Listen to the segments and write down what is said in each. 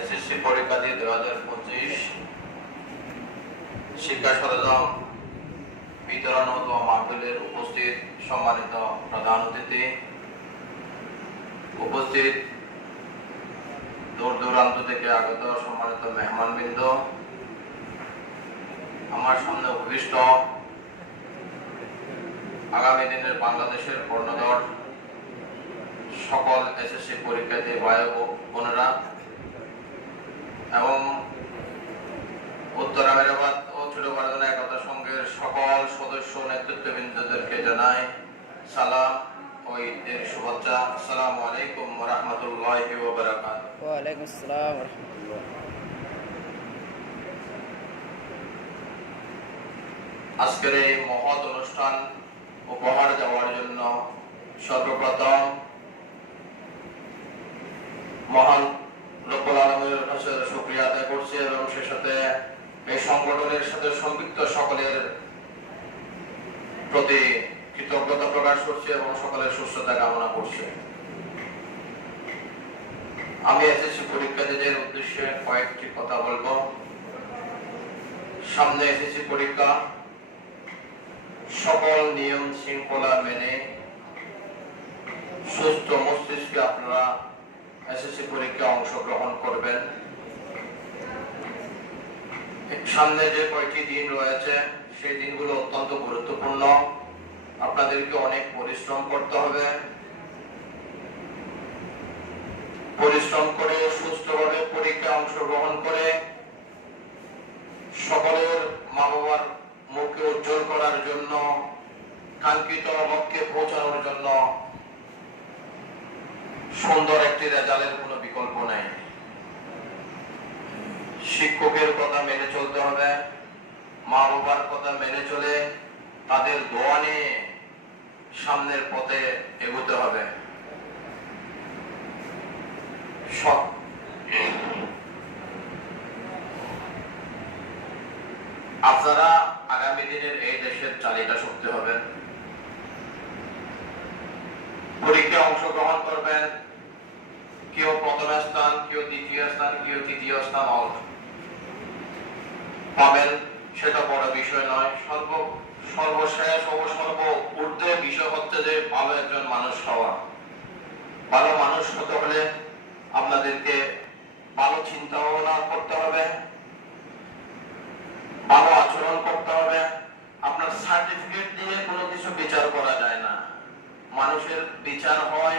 SSC পরীক্ষার্থী 2025 শিক্ষা সরঞ্জাম বিতরণ ও মাহফিলের উপস্থিত সম্মানিত প্রধান অতিথি, উপস্থিত দূর দূরান্ত থেকে আগত সম্মানিত মেহমানবৃন্দ, আমার সামনে উপবিষ্ট আগামী দিনের বাংলাদেশের কর্ণধর সকল এসএসসি পরীক্ষার্থী ভাই ও বোনেরা এবং উত্তর আমিরাবাদ ও ছোট বারাদানা একতা সংঘের সকল সদস্য নেতৃত্ববৃন্দদেরকে জানাই সালাম ও ঈদের শুভেচ্ছা। আসসালামু আলাইকুম ওয়া রাহমাতুল্লাহি ওয়া বারাকাতুহু। ওয়া আলাইকুম আসসালাম ওয়া রাহমাতুল্লাহ। আজকের এই মহৎ অনুষ্ঠান উপহার দেওয়ার জন্য সর্বপ্রথম মহান রব্বুল আলামিনের কাছে শুকরিয়া আদায় করছি এবং সেই সাথে এই সংগঠনের সাথে সম্পৃক্ত সকলের প্রতি কৃতজ্ঞতা প্রকাশ করছি এবং সকলের সুস্থতা কামনা করছি। আমি এসএসসি পরীক্ষার্থীদের উদ্দেশ্যে কয়েকটি কথা বলবো। সামনে এসএসসি পরীক্ষা, সকল নিয়ম শৃঙ্খলা মেনে সুস্থ মস্তিষ্কে আপনারা এসএসসি পরীক্ষা অংশগ্রহণ করবেন। সামনে যে কয়েকটি দিন রয়েছে সেই দিনগুলো অত্যন্ত গুরুত্বপূর্ণ। আপনাদেরকে অনেক পরিশ্রম করতে হবে। পরিশ্রম করে সুস্থভাবে পরীক্ষায় অংশগ্রহণ করে সকলের মা বাবার মুখকে উজ্জ্বল করার জন্য, কাঙ্ক্ষিত লক্ষ্যে পৌঁছানোর জন্য সুন্দর একটি রেজাল্টের কোনো বিকল্প নেই। শিক্ষকের কথা মেনে চলতে হবে, মা বাবার কথা মেনে চলে তাদের দোয়া নিয়ে সামনের পথে এগোতে হবে। আপনারা আগামী দিনের এই দেশের চালিকা শক্তি হবেন। পরীক্ষায় অংশগ্রহণ করবেন, কেউ প্রথম স্থান, কেউ দ্বিতীয় স্থান, কেউ তৃতীয় স্থান পাবেন, সেটা বড় বিষয় নয়। সর্বশেষ ও সর্ব ঊর্ধ্বে বিষয় হচ্ছে যে ভালো একজন মানুষ হওয়া। ভালো মানুষ হতে হলে আপনাদেরকে ভালো চিন্তা ভাবনা করতে হবে, ভালো আচরণ করতে হবে। আপনার সার্টিফিকেট দিয়ে কোনো কিছু বিচার করা যায় না। মানুষের বিচার হয়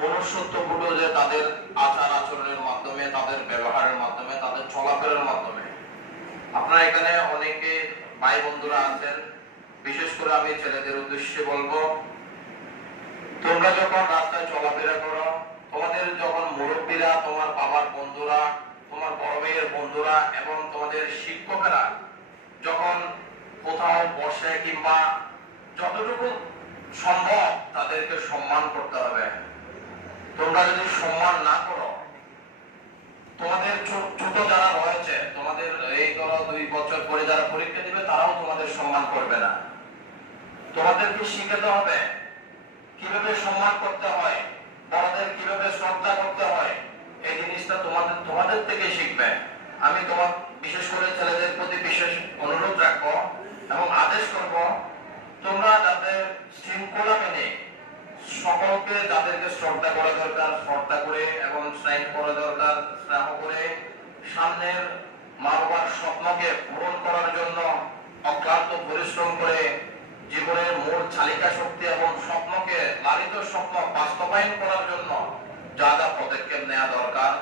মনুষ্যত্বগুলো যে তাদের আচার আচরণের মাধ্যমে, তাদের ব্যবহারের মাধ্যমে, তাদের চলাফেরার মাধ্যমে। আপনারা এখানে অনেকে ভাই বন্ধুরা আছেন, বিশেষ করে আমি ছেলেদের উদ্দেশ্যে বলবো, তোমরা যখন রাস্তায় চলাফেরা করো, তোমাদের যখন মুরব্বীরা, তোমার বাবার বন্ধুরা, তোমার বড় ভাইয়ের বন্ধুরা এবং তোমাদের শিক্ষকেরা যখন কোথাও বসে কিংবা যতটুকু সম্ভব তাদেরকে সম্মান করতে হবে। তোমরা যদি সম্মান না করো, তোমাদের ছোট যারা রয়েছে, তোমাদের এই ধরো 2 বছর পরে যারা পরীক্ষা দিবে, তারাও তোমাদের সম্মান করবে না। তোমাদেরকে শিখাতে হবে কিভাবে সম্মান করতে হয়, বড়দের কিভাবে শ্রদ্ধা করতে হয়। এই জিনিসটা তোমাদের থেকে শিখবে। আমি বিশেষ করে ছেলেদের প্রতি বিশেষ অনুরোধ রাখবো এবং আদেশ করব, তোমরা যাতে শৃঙ্খলা মেনে সকলকে, যাদেরকে শ্রদ্ধা করা দরকার শ্রদ্ধা করে এবং স্নেহ করা দরকার স্নেহ করে, সামনের মা বাবার স্বপ্নকে পূরণ করার জন্য অক্লান্ত পরিশ্রম করে জীবনের মূল চালিকা শক্তি এবং স্বপ্নকে, লালিত স্বপ্ন বাস্তবায়ন করার জন্য যা যা পদক্ষেপ নেওয়া দরকার,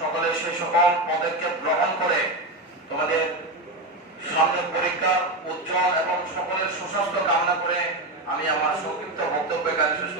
সকলে সেই সকল পদক্ষেপ গ্রহণ করে তোমাদের সামনে পরীক্ষা উজ্জ্বল এবং সকলের সুস্বাস্থ্য কামনা করে আমি আমার সংক্ষিপ্ত বক্তব্য এখানে শেষ